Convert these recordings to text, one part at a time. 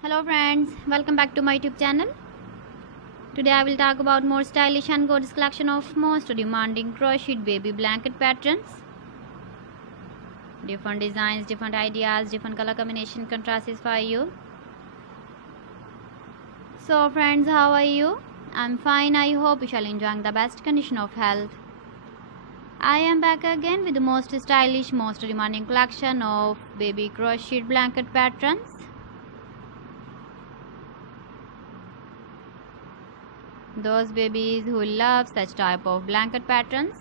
Hello friends, welcome back to my YouTube channel. Today I will talk about more stylish and gorgeous collection of most demanding crocheted baby blanket patterns. Different designs, different ideas, different color combination contrasts for you. So friends, how are you? I'm fine. I hope you shall enjoy the best condition of health. I am back again with the most stylish, most demanding collection of baby crocheted blanket patterns. Those babies who love such type of blanket patterns.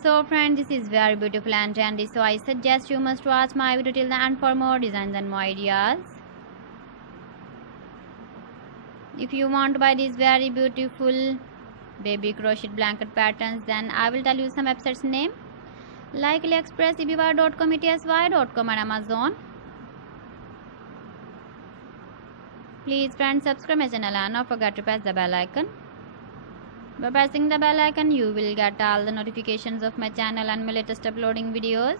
So friends, this is very beautiful and trendy, so I suggest you must watch my video till the end for more designs and more ideas. If you want to buy these very beautiful baby crochet blanket patterns, then I will tell you some websites name like AliExpress, eBay.com, ETSY.com and Amazon. Please friends, subscribe my channel and don't forget to press the bell icon. By pressing the bell icon, you will get all the notifications of my channel and my latest uploading videos.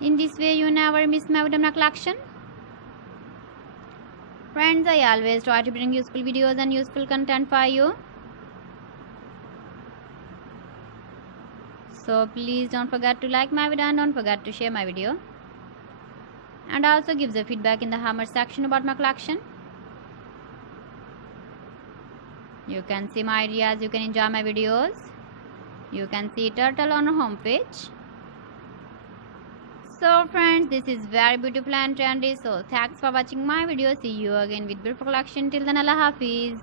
In this way, you never miss my video collection. Friends, I always try to bring useful videos and useful content for you. So please don't forget to like my video and don't forget to share my video. And also give the feedback in the comment section about my collection. You can see my ideas, you can enjoy my videos. You can see turtle on our homepage. So friends, this is very beautiful and trendy. So thanks for watching my video. See you again with beautiful collection. Till then, Allah Hafiz.